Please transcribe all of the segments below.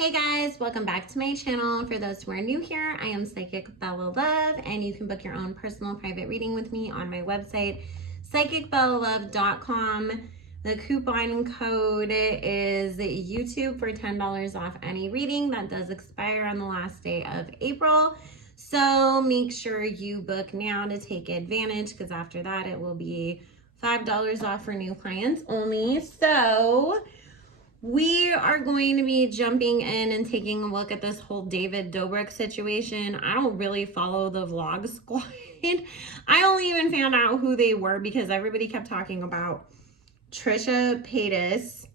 Hey guys, welcome back to my channel. For those who are new here, I am Psychic Bella Love, and you can book your own personal private reading with me on my website, psychicbellalove.com. The coupon code is YouTube for $10 off any reading. That does expire on the last day of April. So make sure you book now to take advantage, because after that it will be $5 off for new clients only. So we are going to be jumping in and taking a look at this whole David Dobrik situation. I don't really follow the vlog squad. I only even found out who they were because everybody kept talking about Trisha Paytas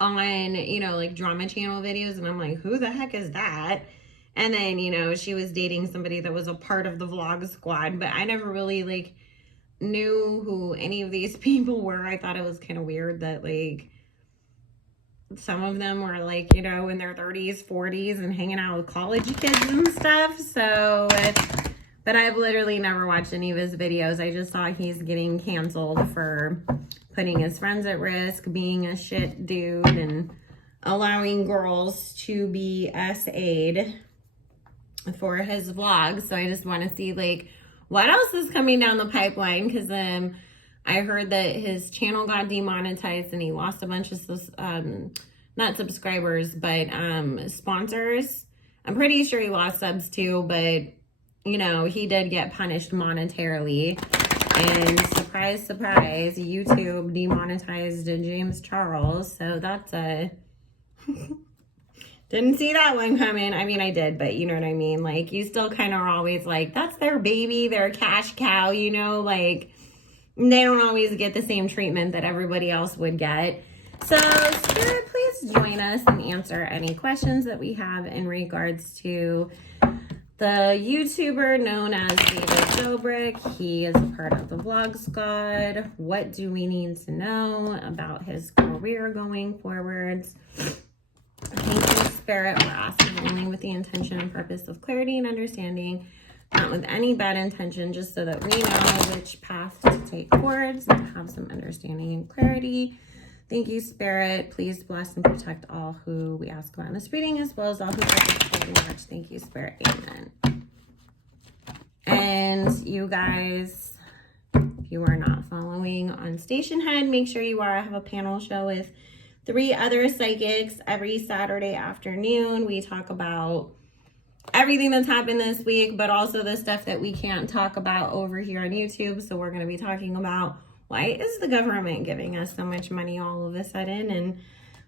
on, like drama channel videos. And I'm like, who the heck is that? And then, she was dating somebody that was a part of the vlog squad. But I never really knew who any of these people were. I thought it was kind of weird that some of them were in their 30s, 40s and hanging out with college kids and stuff. So, but I've literally never watched any of his videos. I just saw he's getting canceled for putting his friends at risk, being a shit dude, and allowing girls to be SA'd for his vlogs. So I just want to see what else is coming down the pipeline, because I heard that his channel got demonetized and he lost a bunch of, not subscribers, but sponsors. I'm pretty sure he lost subs too, but, he did get punished monetarily. And surprise, surprise, YouTube demonetized James Charles. So that's didn't see that one coming. I mean, I did, but you know what I mean? You still kind of are always that's their baby, their cash cow, they don't always get the same treatment that everybody else would get. So, Spirit, please join us and answer any questions that we have in regards to the YouTuber known as David Dobrik. He is a part of the Vlog Squad. What do we need to know about his career going forwards? Thank you, Spirit. We're asking only with the intention and purpose of clarity and understanding, not with any bad intention, just so that we know which path to take forwards and have some understanding and clarity. Thank you, Spirit. Please bless and protect all who we ask about in this reading, as well as all who participate and watch. Thank you, Spirit. Amen. And you guys, if you are not following on Stationhead, make sure you are. I have a panel show with 3 other psychics every Saturday afternoon. We talk about everything that's happened this week, but also the stuff that we can't talk about over here on YouTube. So we're going to be talking about, why is the government giving us so much money all of a sudden? And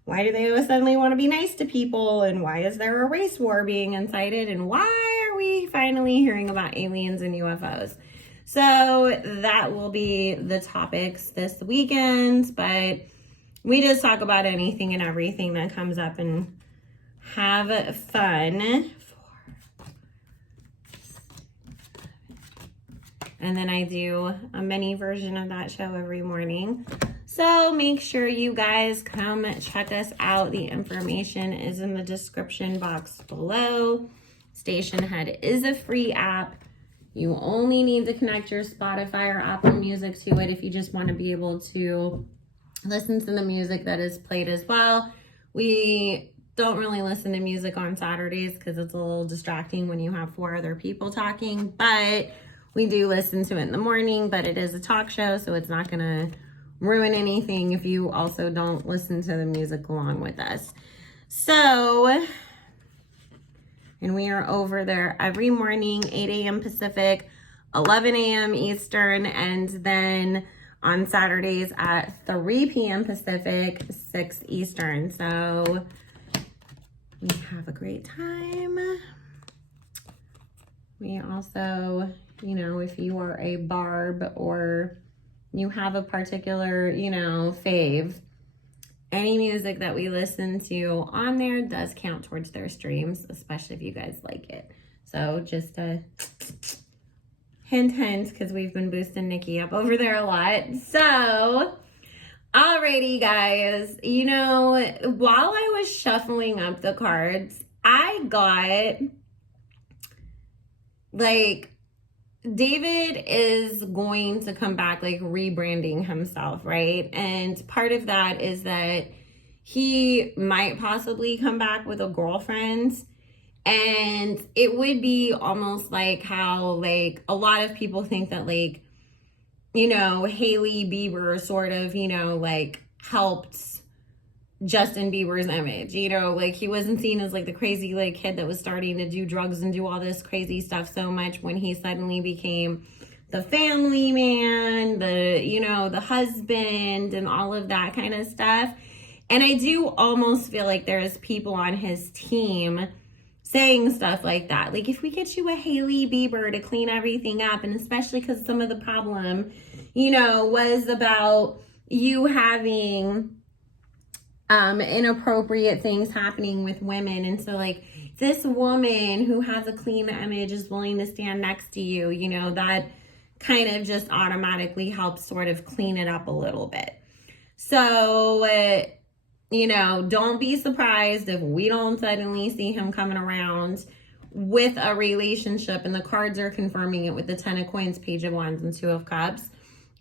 why do they suddenly want to be nice to people? And why is there a race war being incited? And why are we finally hearing about aliens and UFOs? So that will be the topics this weekend. But we just talk about anything and everything that comes up and have fun. And then I do a mini version of that show every morning. So make sure you guys come check us out. The information is in the description box below. Stationhead is a free app. You only need to connect your Spotify or Apple Music to it if you just want to be able to listen to the music that is played as well. We don't really listen to music on Saturdays because it's a little distracting when you have 4 other people talking, but we do listen to it in the morning. But it is a talk show, so it's not gonna ruin anything if you also don't listen to the music along with us. So, and we are over there every morning, 8 a.m. Pacific, 11 a.m. Eastern, and then on Saturdays at 3 p.m. Pacific, 6 Eastern. So we have a great time. We also, if you are a barb or you have a particular, fave, any music that we listen to on there does count towards their streams, especially if you guys like it. So just a hint, because we've been boosting Nikki up over there a lot. So, alrighty, guys. While I was shuffling up the cards, I got David is going to come back rebranding himself, right? And part of that is that he might possibly come back with a girlfriend. And it would be almost like how, like, a lot of people think that, like, you know, Hailey Bieber sort of, you know, like, helped Justin Bieber's image, you know, like, he wasn't seen as, like, the crazy, like, kid that was starting to do drugs and do all this crazy stuff so much when he suddenly became the family man, the, you know, the husband and all of that kind of stuff. And I do almost feel like there's people on his team saying stuff like that. Like, if we get you a Hailey Bieber to clean everything up, and especially because some of the problem, you know, was about you having inappropriate things happening with women. And so, like, this woman who has a clean image is willing to stand next to you, you know, that kind of just automatically helps sort of clean it up a little bit. So, you know, don't be surprised if we don't suddenly see him coming around with a relationship, and the cards are confirming it with the 10 of coins, page of wands, and 2 of cups,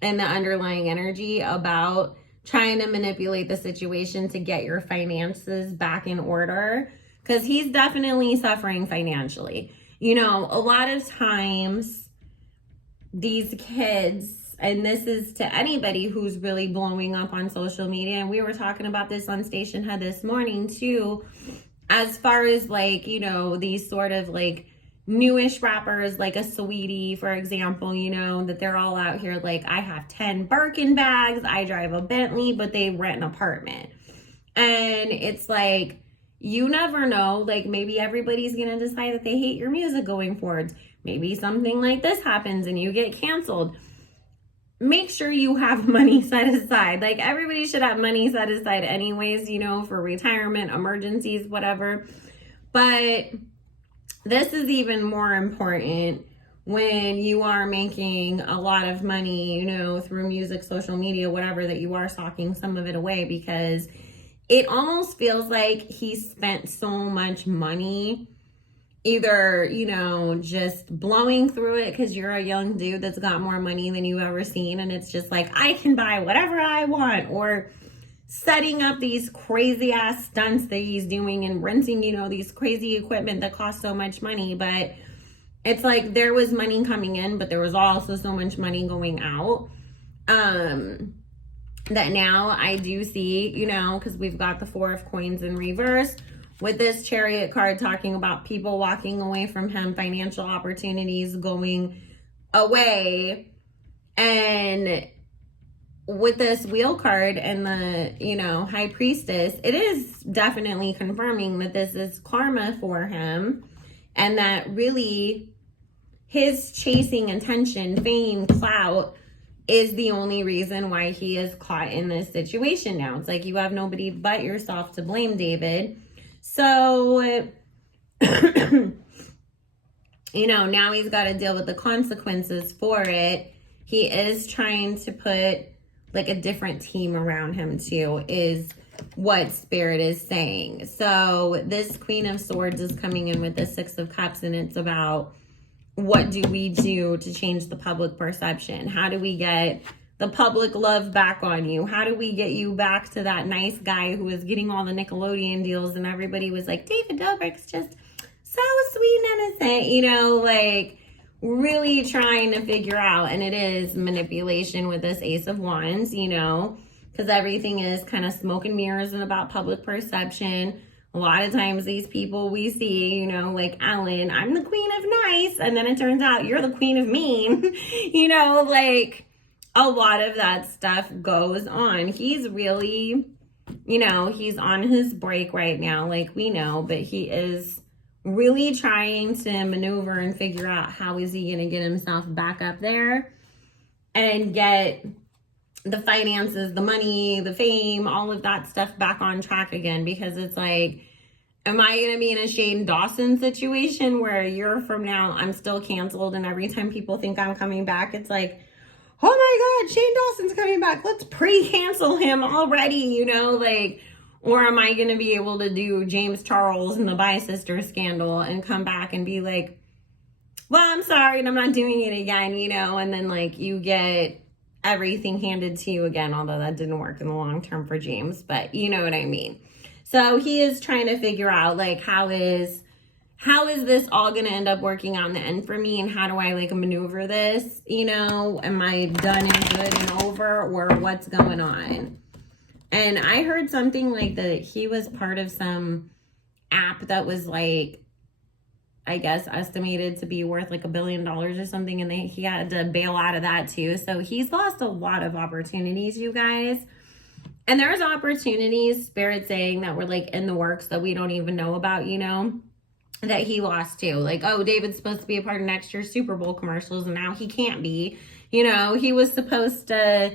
and the underlying energy about trying to manipulate the situation to get your finances back in order, because he's definitely suffering financially. You know, a lot of times these kids, and this is to anybody who's really blowing up on social media, and we were talking about this on Stationhead this morning too, as far as, like, you know, these sort of, like, newish rappers, like a Saweetie, for example, you know, that they're all out here like, I have 10 Birkin bags, I drive a Bentley, but they rent an apartment. And it's like, you never know, like, maybe everybody's gonna decide that they hate your music going forward. Maybe something like this happens and you get canceled. Make sure you have money set aside. Like, everybody should have money set aside anyways, you know, for retirement, emergencies, whatever. But this is even more important when you are making a lot of money, you know, through music, social media, whatever, that you are socking some of it away, because it almost feels like he spent so much money either, you know, just blowing through it because you're a young dude that's got more money than you've ever seen, and it's just like, I can buy whatever I want, or setting up these crazy ass stunts that he's doing and renting, you know, these crazy equipment that costs so much money. But it's like, there was money coming in, but there was also so much money going out, that now I do see, you know, because we've got the 4 of coins in reverse with this Chariot card talking about people walking away from him, financial opportunities going away. And with this Wheel card and the, you know, High Priestess, it is definitely confirming that this is karma for him, and that really his chasing attention, fame, clout is the only reason why he is caught in this situation now. It's like, you have nobody but yourself to blame, David. So, you know, now he's got to deal with the consequences for it. He is trying to put, like, a different team around him too, is what Spirit is saying. So this Queen of Swords is coming in with the 6 of Cups, and it's about, what do we do to change the public perception? How do we get the public love back on you? How do we get you back to that nice guy who was getting all the Nickelodeon deals and everybody was like, David Dobrik's just so sweet and innocent, you know, like, really trying to figure out. And it is manipulation with this Ace of Wands, you know, because everything is kind of smoke and mirrors and about public perception. A lot of times these people we see, you know, like Ellen, I'm the queen of nice, and then it turns out you're the queen of mean. You know, like, a lot of that stuff goes on. He's really, you know, he's on his break right now, like we know, but he is really trying to maneuver and figure out how is he going to get himself back up there and get the finances, the money, the fame, all of that stuff back on track again. Because it's like, am I going to be in a Shane Dawson situation where a year from now I'm still canceled, and every time people think I'm coming back, it's like, oh my God, Shane Dawson's coming back, let's pre-cancel him already, you know, like, or am I going to be able to do James Charles and the Bi-Sister scandal and come back and be like, well, I'm sorry and I'm not doing it again, you know, and then, like, you get everything handed to you again, although that didn't work in the long term for James, but you know what I mean. So he is trying to figure out like how is this all going to end up working out in the end for me, and how do I like maneuver this? You know, am I done and good and over, or what's going on? And I heard something like that he was part of some app that was like, I guess estimated to be worth like $1 billion or something, and he had to bail out of that too. So he's lost a lot of opportunities, you guys. And there's opportunities, Spirit saying, that were like in the works that we don't even know about, you know, that he lost too. Like, oh, David's supposed to be a part of next year's Super Bowl commercials, and now he can't be. You know, he was supposed to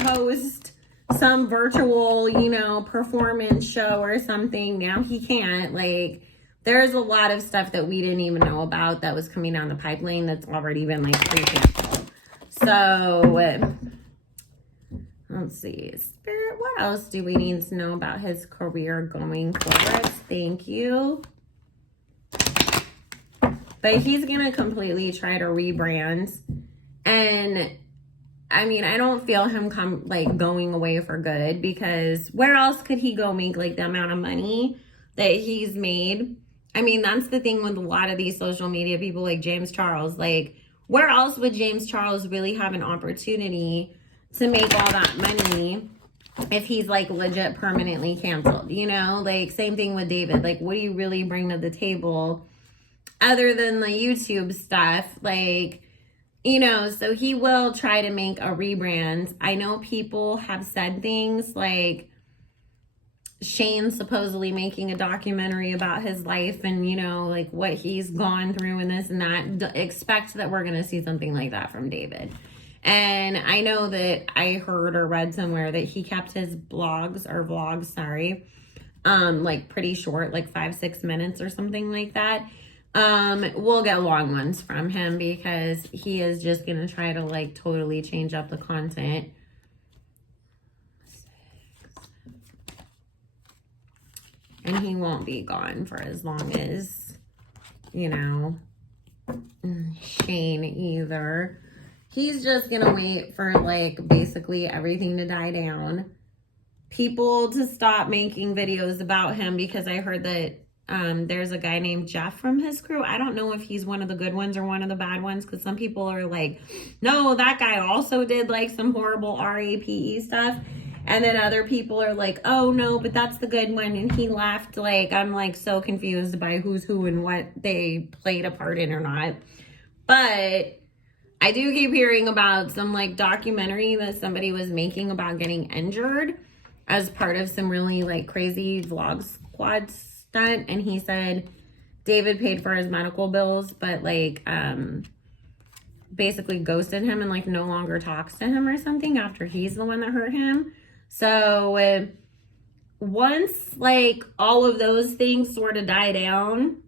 host some virtual, you know, performance show or something. Now he can't. Like, there's a lot of stuff that we didn't even know about that was coming down the pipeline that's already been like pre-canceled. So let's see, Spirit, what else do we need to know about his career going forward? Thank you. But he's going to completely try to rebrand. And I mean, I don't feel him going away for good, because where else could he go make like the amount of money that he's made? I mean, that's the thing with a lot of these social media people like James Charles. Like, where else would James Charles really have an opportunity to make all that money if he's like legit permanently canceled? You know, like same thing with David. Like, what do you really bring to the table other than the YouTube stuff? Like, you know, so he will try to make a rebrand. I know people have said things like Shane supposedly making a documentary about his life and, you know, like what he's gone through and this and that. Expect that we're going to see something like that from David. And I know that I heard or read somewhere that he kept his vlogs, like pretty short, like 5-6 minutes or something like that. We'll get long ones from him, because he is just going to try to like totally change up the content. And he won't be gone for as long as, you know, Shane either. He's just going to wait for like basically everything to die down. People to stop making videos about him, because I heard that there's a guy named Jeff from his crew. I don't know if he's one of the good ones or one of the bad ones, because some people are like, no, that guy also did like some horrible RAPE stuff. And then other people are like, oh no, but that's the good one, and he left. Like, I'm like so confused by who's who and what they played a part in or not. But I do keep hearing about some like documentary that somebody was making about getting injured as part of some really like crazy vlog squad stunt. And he said David paid for his medical bills, but like basically ghosted him and like no longer talks to him or something after he's the one that hurt him. So once like all of those things sort of die down,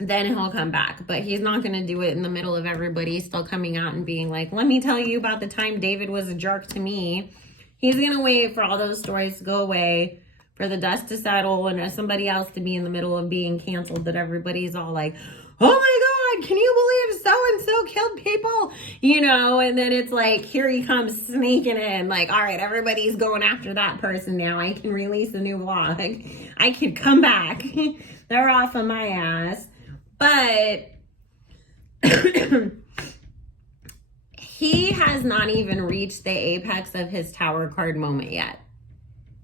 then he'll come back. But he's not going to do it in the middle of everybody still coming out and being like, let me tell you about the time David was a jerk to me. He's going to wait for all those stories to go away, for the dust to settle, and somebody else to be in the middle of being canceled, that everybody's all like, oh my God, can you believe so-and-so killed people? You know, and then it's like, here he comes sneaking in, like, all right, everybody's going after that person now. I can release a new vlog. I can come back. They're off of my ass. But he has not even reached the apex of his tower card moment yet.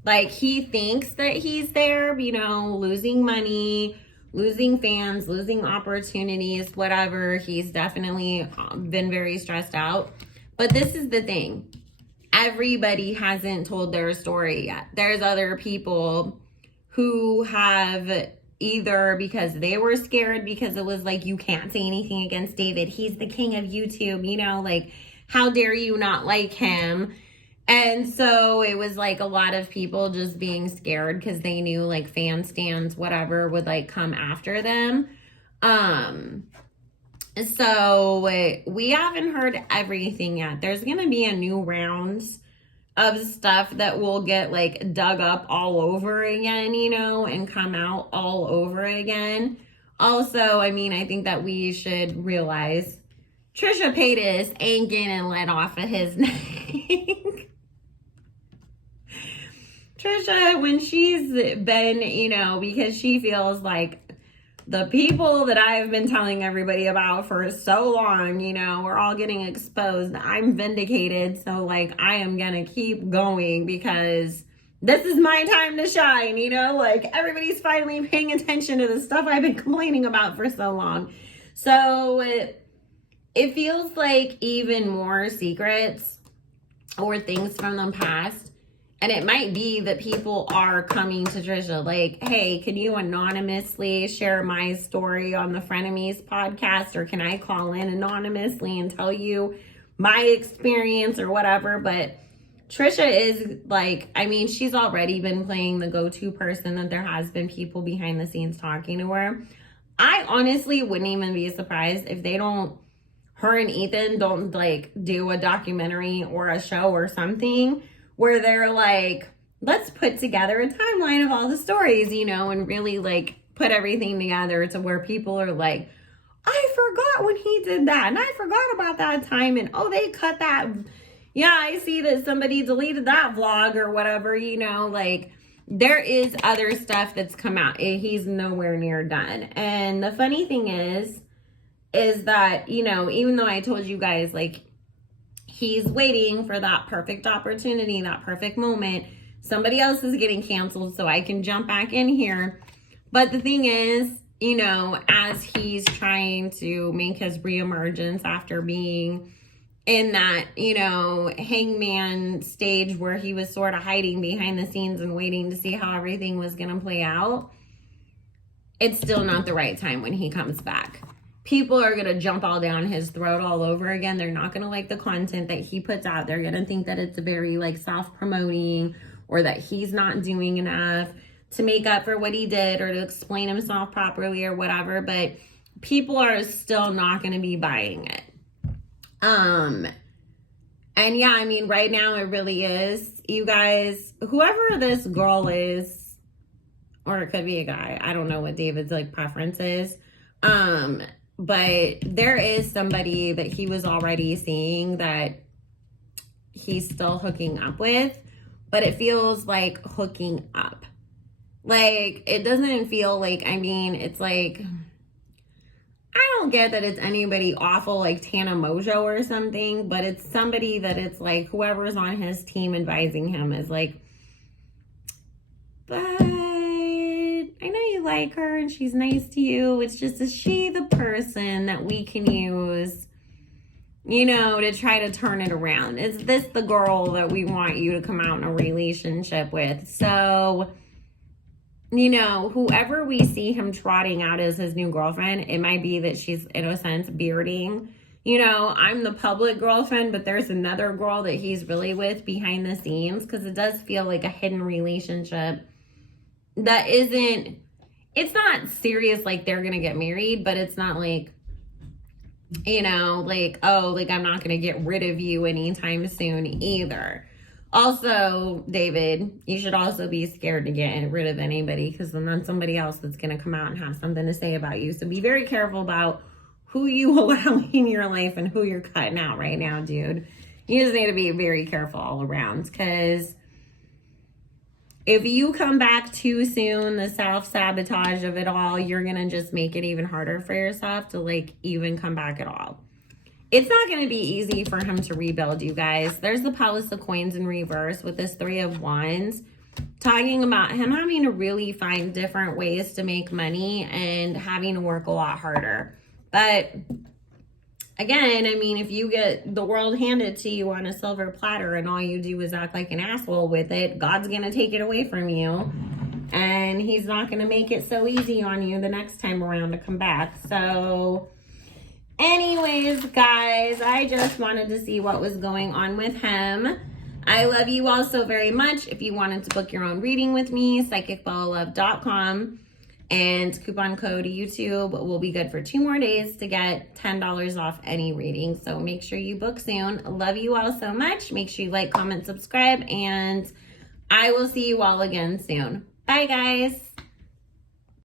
Like, he thinks that he's there, you know, losing money, losing fans, losing opportunities, whatever. He's definitely been very stressed out. But this is the thing. Everybody hasn't told their story yet. There's other people who have either because they were scared, because it was like, you can't say anything against David. He's the king of YouTube, you know, like, how dare you not like him? And so it was like a lot of people just being scared because they knew like fan stands, whatever, would like come after them. So we haven't heard everything yet. There's going to be a new round of stuff that will get like dug up all over again, you know, and come out all over again. Also, I mean, I think that we should realize Trisha Paytas ain't getting let off of his neck. Trisha, when she's been, because she feels like the people that I've been telling everybody about for so long, we're all getting exposed. I'm vindicated. So, I am going to keep going because this is my time to shine, everybody's finally paying attention to the stuff I've been complaining about for so long. So, it feels like even more secrets or things from the past. And it might be that people are coming to Trisha like, hey, can you anonymously share my story on the Frenemies podcast? Or can I call in anonymously and tell you my experience or whatever? But Trisha is she's already been playing the go-to person that there has been people behind the scenes talking to her. I honestly wouldn't even be surprised if her and Ethan don't do a documentary or a show or something where they're like, let's put together a timeline of all the stories, and really put everything together to where people are like, I forgot when he did that. And I forgot about that time. And they cut that. Yeah, I see that somebody deleted that vlog or whatever, there is other stuff that's come out. He's nowhere near done. And the funny thing is that, even though I told you guys, he's waiting for that perfect opportunity, that perfect moment. Somebody else is getting canceled so I can jump back in here. But the thing is, as he's trying to make his reemergence after being in that, hangman stage where he was sort of hiding behind the scenes and waiting to see how everything was going to play out, it's still not the right time when he comes back. People are going to jump all down his throat all over again. They're not going to like the content that he puts out. They're going to think that it's very self-promoting or that he's not doing enough to make up for what he did or to explain himself properly or whatever. But people are still not going to be buying it. And yeah, right now it really is. You guys, whoever this girl is, or it could be a guy. I don't know what David's preference is. But there is somebody that he was already seeing that he's still hooking up with, but it feels like hooking up. It doesn't feel it's I don't get that it's anybody awful like Tana Mojo or something, but it's somebody that it's whoever's on his team advising him is but I know you like her and she's nice to you. It's just, is she the person that we can use, to try to turn it around? Is this the girl that we want you to come out in a relationship with? So, whoever we see him trotting out as his new girlfriend, it might be that she's, in a sense, bearding. I'm the public girlfriend, but there's another girl that he's really with behind the scenes, because it does feel like a hidden relationship that isn't, it's not serious they're gonna get married, but it's not I'm not gonna get rid of you anytime soon either. Also, David, you should also be scared to get rid of anybody, because then that's somebody else that's gonna come out and have something to say about you. So be very careful about who you allow in your life and who you're cutting out right now, dude. You just need to be very careful all around, because if you come back too soon, the self-sabotage of it all, you're going to just make it even harder for yourself to even come back at all. It's not going to be easy for him to rebuild, you guys. There's the Palace of Coins in reverse with this Three of Wands, talking about him having to really find different ways to make money and having to work a lot harder. But again, if you get the world handed to you on a silver platter and all you do is act like an asshole with it, God's going to take it away from you. And he's not going to make it so easy on you the next time around to come back. So anyways, guys, I just wanted to see what was going on with him. I love you all so very much. If you wanted to book your own reading with me, psychicballoflove.com. And coupon code YouTube will be good for 2 more days to get $10 off any reading. So make sure you book soon. Love you all so much. Make sure you like, comment, subscribe, and I will see you all again soon. Bye, guys.